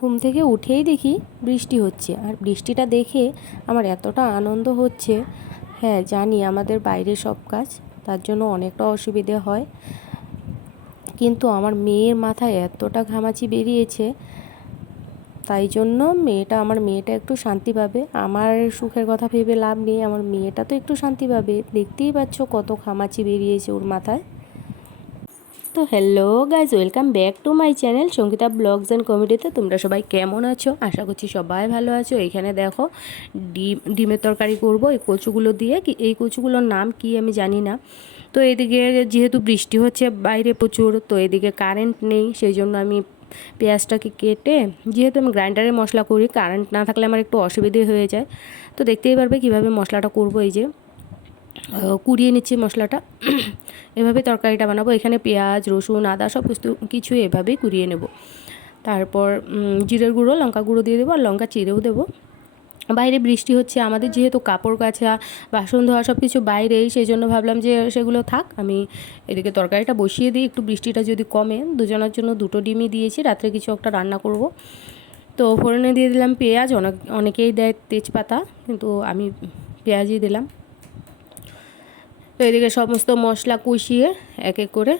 ঘুম থেকে উঠেই দেখি বৃষ্টি হচ্ছে। আর বৃষ্টিটা দেখে আমার এতটা আনন্দ হচ্ছে। হ্যাঁ জানি আমাদের বাইরে সব কাজ, তার জন্য অনেকটা অসুবিধে হয়। কিন্তু আমার মেয়ের মাথায় এতটা ঘামাচি বেরিয়েছে, তাই জন্য মেয়েটা, আমার মেয়েটা একটু শান্তি পাবে। আমার সুখের কথা ভেবে লাভ নেই, আমার মেয়েটা তো একটু শান্তি পাবে। দেখতেই পাচ্ছ কত ঘামাচি বেরিয়েছে ওর মাথায়। তো hello guys welcome back to my channel Sangeeta blogs and কমেডিতে তোমরা সবাই কেমন আছো? আশা করছি সবাই ভালো আছো। এখানে দেখো, ডিম, ডিমের তরকারি করব, এই কচুগুলো দিয়ে। এই কচুগুলোর নাম কি আমি জানি না। তো এদিকে যেহেতু বৃষ্টি হচ্ছে, বাইরে প্রচুর, তো এদিকে কারেন্ট নেই, সেই জন্য আমি পেঁয়াজটাকে কেটে, যেহেতু আমি গ্রাইন্ডারে মশলা করি কারেন্ট না থাকলে আমার একটু অসুবিধে হয়ে যায়। তো দেখতেই পারবে কীভাবে মশলাটা করব এই যে। কুড়িয়ে নিচ্ছি মশলাটা। এভাবে তরকারিটা বানাবো। এখানে পেঁয়াজ, রসুন, আদা সব কিছু এভাবেই কুড়িয়ে নেব। তারপর জিরের গুঁড়ো, লঙ্কা গুঁড়ো দিয়ে দেবো আর লঙ্কা চিরেও দেবো। বাইরে বৃষ্টি হচ্ছে। আমাদের যেহেতু কাপড় কাচা, বাসন ধোয়া সব কিছু বাইরেই সেই জন্য ভাবলাম যে সেগুলো থাক। আমি এদিকে তরকারিটা বসিয়ে দিই। একটু বৃষ্টিটা যদি কমে, দুজনের জন্য দুটো ডিমই দিয়েছি। রাত্রে কিছু একটা রান্না করব। তো ফোড়নে দিয়ে দিলাম পেঁয়াজ। অনেক, অনেকেই দেয় তেজপাতা, কিন্তু আমি পেঁয়াজই দিলাম। তো এদিকে সমস্ত মশলা কষিয়ে এক এক করে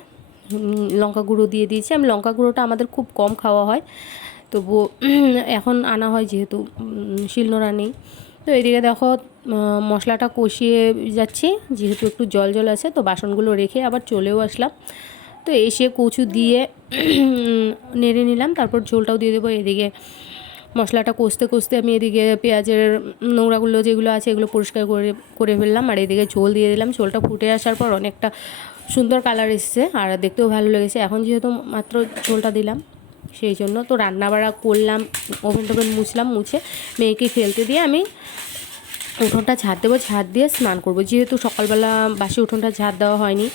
লঙ্কা গুঁড়ো দিয়ে দিয়েছি। আমি লঙ্কা গুঁড়োটা আমাদের খুব কম খাওয়া হয় তবু এখন আনা হয় যেহেতু শিলনোড়া নেই। তো এদিকে দেখো মশলাটা কষিয়ে যাচ্ছি, যেহেতু একটু জল জল আছে, তো বাসনগুলো রেখে আবার চলেও আসলাম। তো এসে কচু দিয়ে নেড়ে নিলাম, তারপর ঝোলটাও দিয়ে দেবো। এদিকে মশলাটা কষতে কষতে আমি এদিকে পেঁয়াজের নোংরাগুলো যেগুলো আছে এগুলো পরিষ্কার করে করে ফেললাম আর এদিকে ঝোল দিয়ে দিলাম। ঝোলটা ফুটে আসার পর অনেকটা সুন্দর কালার এসছে আর দেখতেও ভালো লেগেছে। এখন যেহেতু মাত্র ঝোলটা দিলাম, সেই জন্য তো রান্না বাড়া করলাম ওভেন টোভেন মুছলাম, মুছে মেয়েকে খেলতে দিয়ে আমি উঠোনটা ঝাড় দেবো, ঝাড় দিয়ে স্নান করব। যেহেতু সকালবেলা বাসি উঠোনটা ঝাড় দেওয়া হয়নি,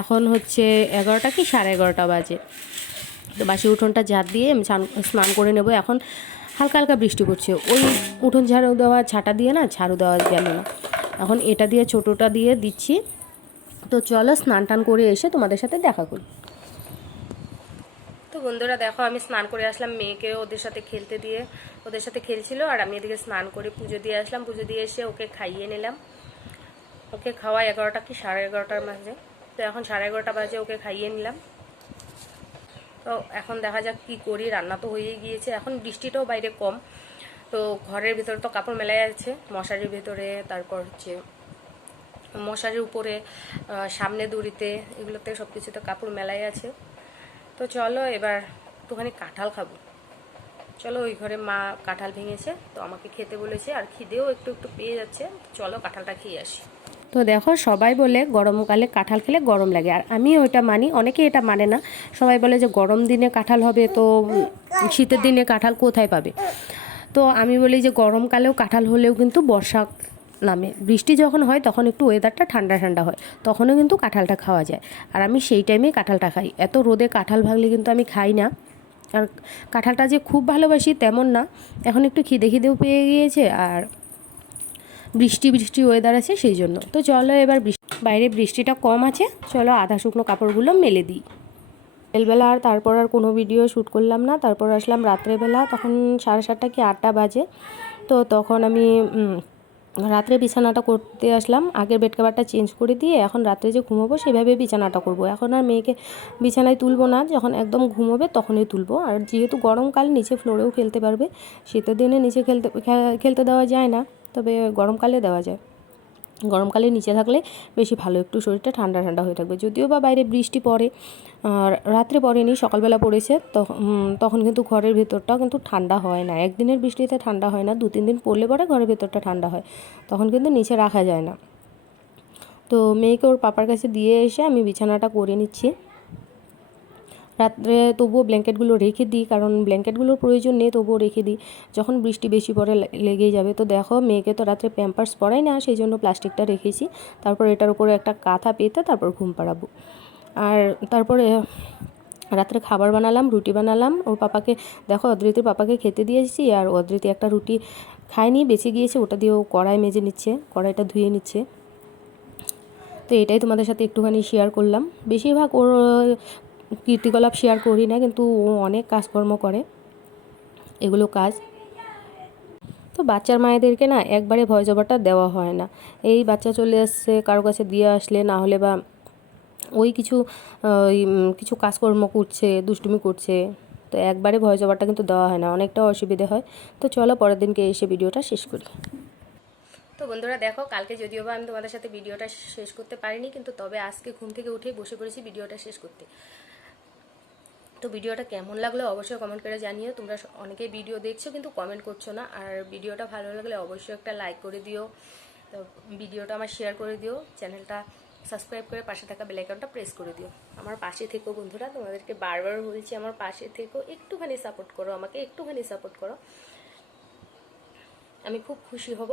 এখন হচ্ছে এগারোটা কি সাড়ে এগারোটা বাজে। তো বাসি উঠোনটা ঝাড় দিয়ে আমি স্নান করে নেব। এখন হালকা হালকা বৃষ্টি পড়ছে। ওই উঠোন ঝাড়ু দেওয়া, ছাটা দিয়ে না, ঝাড়ু দেওয়া গেল না। এখন এটা দিয়ে, ছোটোটা দিয়ে দিচ্ছি। তো চলো স্নান টান করে এসে তোমাদের সাথে দেখা করি। তো বন্ধুরা দেখো, আমি স্নান করে আসলাম মেয়েকে ওদের সাথে খেলতে দিয়ে। ওদের সাথে খেলছিল আর আমি এদিকে স্নান করে পুজো দিয়ে আসলাম। পুজো দিয়ে এসে ওকে খাইয়ে নিলাম। ওকে খাওয়া এগারোটা কি, সাড়ে এগারোটার মাঝে। তো এখন সাড়ে এগারোটা বাজে, ওকে খাইয়ে নিলাম। তো এখন দেখা যাক কি করি, রান্না তো হয়েই গিয়েছে। এখন বৃষ্টিটাও বাইরে কম। তো ঘরের ভিতরে তো কাপড় মেলাই আছে, মশারির ভেতরে, তারপর হচ্ছে মশারির উপরে সামনে দড়িতে, এগুলোতে সব কিছুতে কাপড় মেলাই আছে। তো চলো এবার একটুখানি কাঁঠাল খাব। চলো ওই ঘরে মা কাঁঠাল ভেঙেছে, তো আমাকে খেতে বলেছে, আর খিদেও একটু একটু পেয়ে যাচ্ছে। চলো কাঁঠালটা খেয়ে আসি। তো দেখো সবাই বলে গরমকালে কাঁঠাল খেলে গরম লাগে। আর আমি ওইটা মানি, অনেকে এটা মানে না। সবাই বলে যে গরম দিনে কাঁঠাল হবে, তো শীতের দিনে কাঁঠাল কোথায় পাবে? তো আমি বলি যে গরমকালেও কাঁঠাল হলেও কিন্তু বর্ষা নামে। বৃষ্টি যখন হয়, তখন একটু ওয়েদারটা ঠান্ডা ঠান্ডা হয়, তখনও কিন্তু কাঁঠালটা খাওয়া যায়। আর আমি সেই টাইমে কাঁঠালটা খাই। এত রোদে কাঁঠাল ভাগলে কিন্তু আমি খাই না। আর কাঁঠালটা যে খুব ভালোবাসি তেমন না। এখন একটু খিদে খিদেও পেয়ে গিয়েছে। আর বৃষ্টি বৃষ্টি ওয়েদার আছে, সেই জন্য। তো চলো এবার বাইরে বৃষ্টিটা কম আছে, চলো আধা শুকনো কাপড়গুলো মেলে দিই। বিকেলবেলা আর তারপর আর কোনো ভিডিও শ্যুট করলাম না, তারপর আসলাম রাত্রেবেলা, তখন সাড়ে সাতটা কি আটটা বাজে। তো তখন আমি রাত্রে বিছানাটা করতে আসলাম, আগের বেড কাভারটা চেঞ্জ করে দিয়ে এখন রাত্রে যে ঘুমোবো সেভাবে বিছানাটা করব। এখন আর মেয়েকে বিছানায় তুলবো না, যখন একদম ঘুমোবে তখনই তুলবো। আর যেহেতু গরমকাল, নিচে ফ্লোরেও খেলতে পারবে, শীতের দিনে নিচে খেলতে খেলতে দেওয়া যায় না। তবে গরমকালে দেওয়া যায়। গরমকালে নিচে থাকলে বেশি ভালো, একটু শরীরটা ঠান্ডা ঠান্ডা হয়ে থাকবে। যদিও বা বাইরে বৃষ্টি পড়ে রাত্রে পড়েনি, সকালবেলা পড়েছে তখন কিন্তু ঘরের ভেতরটাও কিন্তু ঠান্ডা হয় না। একদিনের বৃষ্টিতে ঠান্ডা হয় না দু তিন দিন পড়লে পরে ঘরের ভেতরটা ঠান্ডা হয়, তখন কিন্তু নিচে রাখা যায় না। তো মেয়েকে ওর পাপার কাছে দিয়ে এসে আমি বিছানাটা করে নিচ্ছি। রাত্রে তবুও ব্ল্যাঙ্কেটগুলো রেখে দিই, কারণ ব্ল্যাঙ্কেটগুলোর প্রয়োজন নেই, তবুও রেখে দিই। যখন বৃষ্টি বেশি পরে লেগেই যাবে। তো দেখো, মেয়েকে তো রাত্রে প্যাম্পার্স পরাই না, সেই জন্য প্লাস্টিকটা রেখেছি। তারপর এটার উপরে একটা কাঁথা পেতে তারপর ঘুম পাড়াবো। আর তারপরে রাত্রে খাবার বানালাম, রুটি বানালাম। ওর পাপাকে, দেখো, অদ্রিতির পাপাকে খেতে দিয়েছি আর অদ্রিতি একটা রুটি খায়নি, বেঁচে গিয়েছে, ওটা দিয়ে ও কড়াই মেজে নিচ্ছে, কড়াইটা ধুয়ে নিচ্ছে। তো এটাই তোমাদের সাথে একটুখানি শেয়ার করলাম। বেশিরভাগ ওর কীর্তিকলাপ শেয়ার করি না, কিন্তু ও অনেক কাজকর্ম করে, এগুলো কাজ। তো বাচ্চার মায়েদেরকে না একবারে ভয়েস ওভারটা দেওয়া হয় না। এই বাচ্চা চলে আসছে কারও কাছে দিয়ে আসলে, না হলে বা ওই কিছু কিছু কাজকর্ম করছে, দুষ্টুমি করছে, তো একবারে ভয়েস ওভারটা কিন্তু দেওয়া হয় না, অনেকটা অসুবিধে হয়। তো চলো পরের দিনকে এসে ভিডিওটা শেষ করি। তো বন্ধুরা দেখো, কালকে যদিও বা আমি তোমাদের সাথে ভিডিওটা শেষ করতে পারিনি, কিন্তু তবে আজকে ঘুম থেকে উঠেই বসে পড়েছি ভিডিওটা শেষ করতে। তো ভিডিওটা কেমন লাগল অবশ্যই কমেন্ট করে জানিও। তোমরা অনেকে ভিডিও দেখছ কিন্তু কমেন্ট করছ না। আর ভিডিওটা ভালো লাগলে অবশ্যই একটা লাইক করে দিও। তো ভিডিওটা আমার শেয়ার করে দিও। চ্যানেলটা সাবস্ক্রাইব করে পাশে থাকা বেল আইকনটা প্রেস করে দিও। আমার পাশে থেকো বন্ধুরা, তোমাদেরকে বারবার বলছি আমার পাশে থেকো। একটুখানি সাপোর্ট করো আমাকে, একটুখানি সাপোর্ট করো। আমি খুব খুশি হব।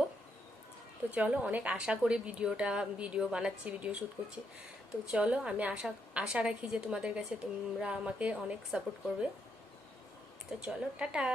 তো চলো, অনেক আশা করে ভিডিওটা, ভিডিও বানাচ্ছি, ভিডিও শ্যুট করছি। তো চলো, আমি আশা আশা রাখি যে তোমাদের কাছে তোমরা আমাকে অনেক সাপোর্ট করবে। তো চলো, টাটা!